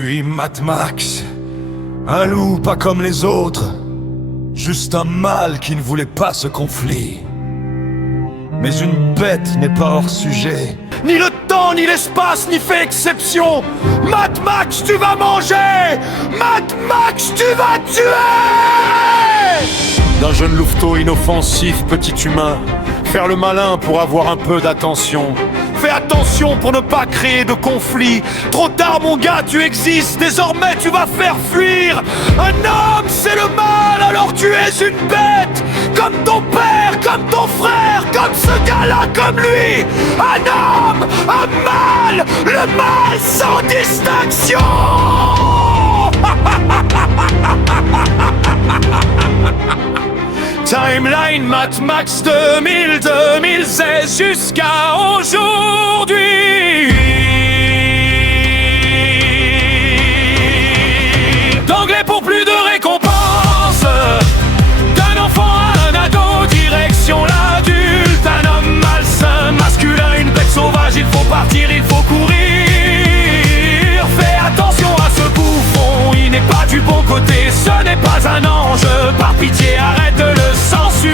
suis Mad Max, un loup pas comme les autres, juste un mâle qui ne voulait pas ce conflit. Mais une bête n'est pas hors sujet, ni le temps, ni l'espace, n'y fait exception. Mad Max, tu vas manger! Mad Max, tu vas tuer! D'un jeune louveteau inoffensif, petit humain, faire le malin pour avoir un peu d'attention. Fais attention pour ne pas créer de conflit. Trop tard mon gars, tu existes, désormais tu vas faire fuir. Un homme c'est le mal, alors tu es une bête. Comme ton père, comme ton frère, comme ce gars-là, comme lui. Un homme, un mal, le mal sans distinction. Timeline Mad Max 2016 jusqu'à aujourd'hui. D'anglais pour plus de récompenses. D'un enfant à un ado, direction l'adulte. Un homme malsain, masculin, une bête sauvage. Il faut partir, il faut courir. Fais attention à ce bouffon, il n'est pas du bon côté. Ce n'est pas un ange, par pitié arrête de le censurer.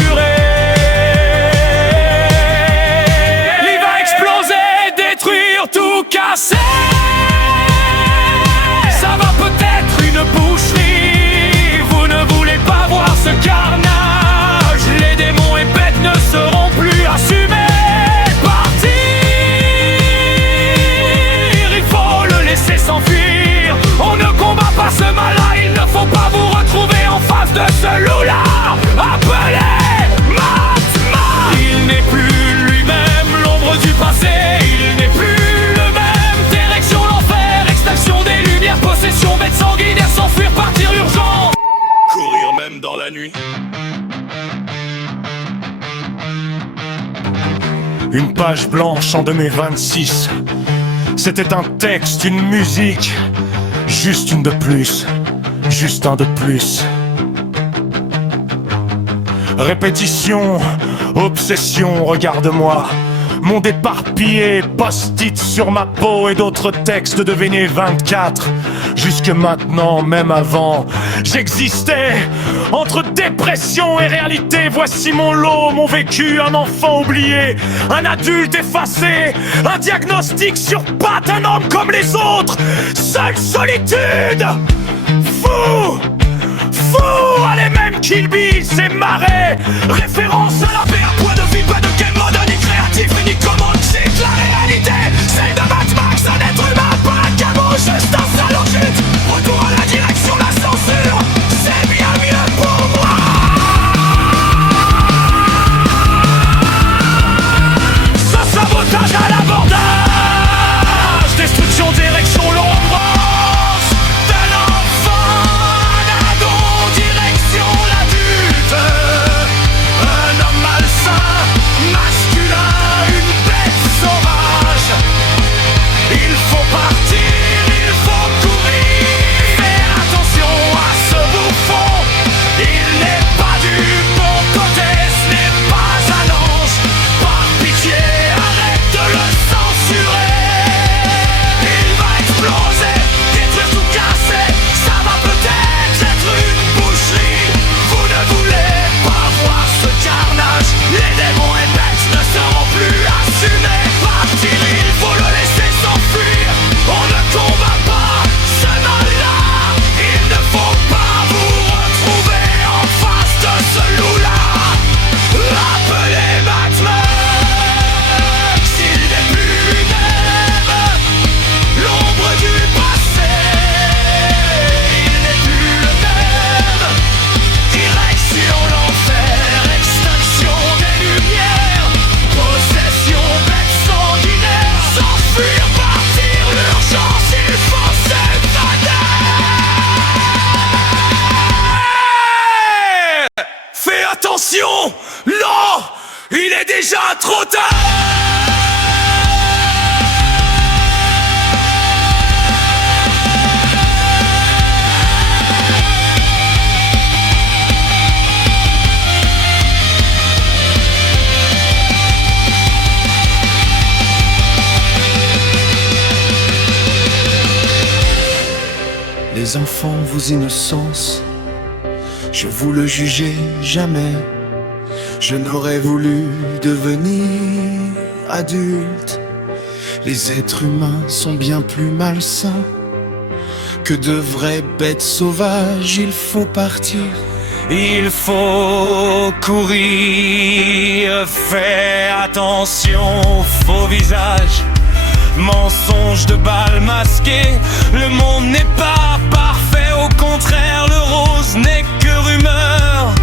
Il va exploser, détruire, tout casser. Ça va peut-être une boucherie. Vous ne voulez pas voir ce carnage. Les démons et bêtes ne seront plus assumés. Partir, il faut le laisser s'enfuir. On ne combat pas ce mal-là, il ne faut pas vous retrouver en face de ce loup-là. Appelez Mad Max. Il n'est plus lui-même, l'ombre du passé. Il n'est plus le même. Direction l'enfer, extinction des lumières, possession, bête sanguinaire, s'enfuir, partir urgent. Courir même dans la nuit. Une page blanche en 2026. C'était un texte, une musique. Juste une de plus. Juste un de plus. Répétition, obsession, regarde-moi. Monde éparpillé, post-it sur ma peau et d'autres textes devenus 24. Jusque maintenant, même avant, j'existais entre dépression et réalité. Voici mon lot, mon vécu, un enfant oublié, un adulte effacé, un diagnostic sur pattes, un homme comme les autres. Seule solitude, fou. Fou, allez même Kill Bill, c'est marré. Référence à la paix, à point de vie, pas de game mode, ni créatif, ni commande. C'est la réalité, celle de Mad Max, un être humain, pas un cabot, juste un salaud chute. Retour à la direction, la censure, c'est bien mieux pour moi. Ce sabotage à l'abordage, destruction, direction, l'ombre. Attention, là, il est déjà trop tard. mes enfants, vos innocences, je vous le jugeais jamais. Je n'aurais voulu devenir adulte. Les êtres humains sont bien plus malsains que de vraies bêtes sauvages. Il faut partir, il faut courir. Fais attention aux faux visages, mensonges de balles masquées. Le monde n'est pas parfait, au contraire, le rose n'est que rumeur.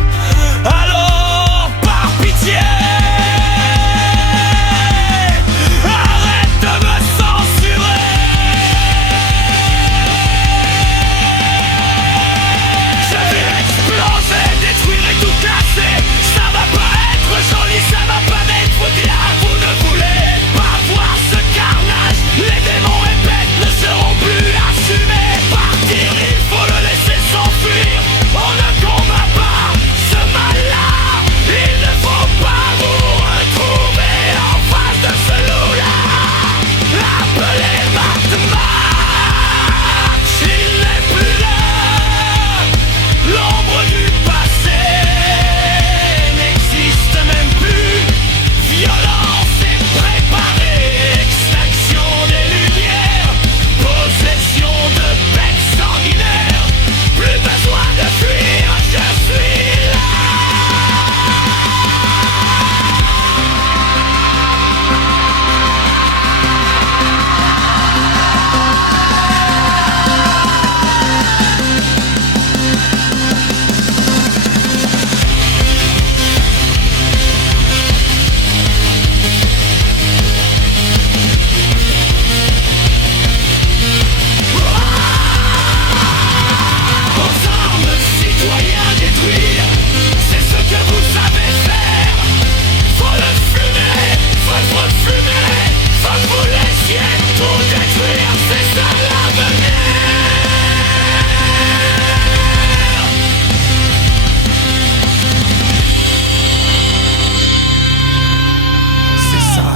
Alors, par pitié, arrête de me censurer. Je vais exploser, détruire et tout casser. Ça va pas être joli, ça va pas être clair. Vous ne voulez pas voir ce carnage. Les démons et bêtes ne seront plus assumés. Partir, il faut le laisser s'enfuir. On ne combat pas ce mal-là. Il ne faut pas vous retrouver en face de ce loup-là. Appelez Mad Max, il n'est plus là. L'ombre du passé n'existe même plus. Violence est préparée, extinction des lumières, possession de bêtes sanguinaires. Plus besoin de fuir, je suis là. Aux armes, citoyens, détruire, c'est ce que vous savez faire. Faut le fumer, faut le refumer, faut que vous laissiez tout détruire, c'est ça l'avenir. C'est ça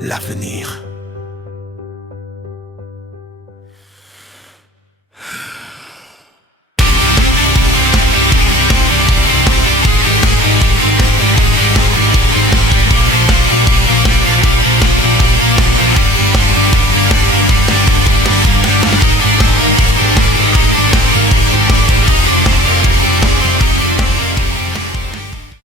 l'avenir.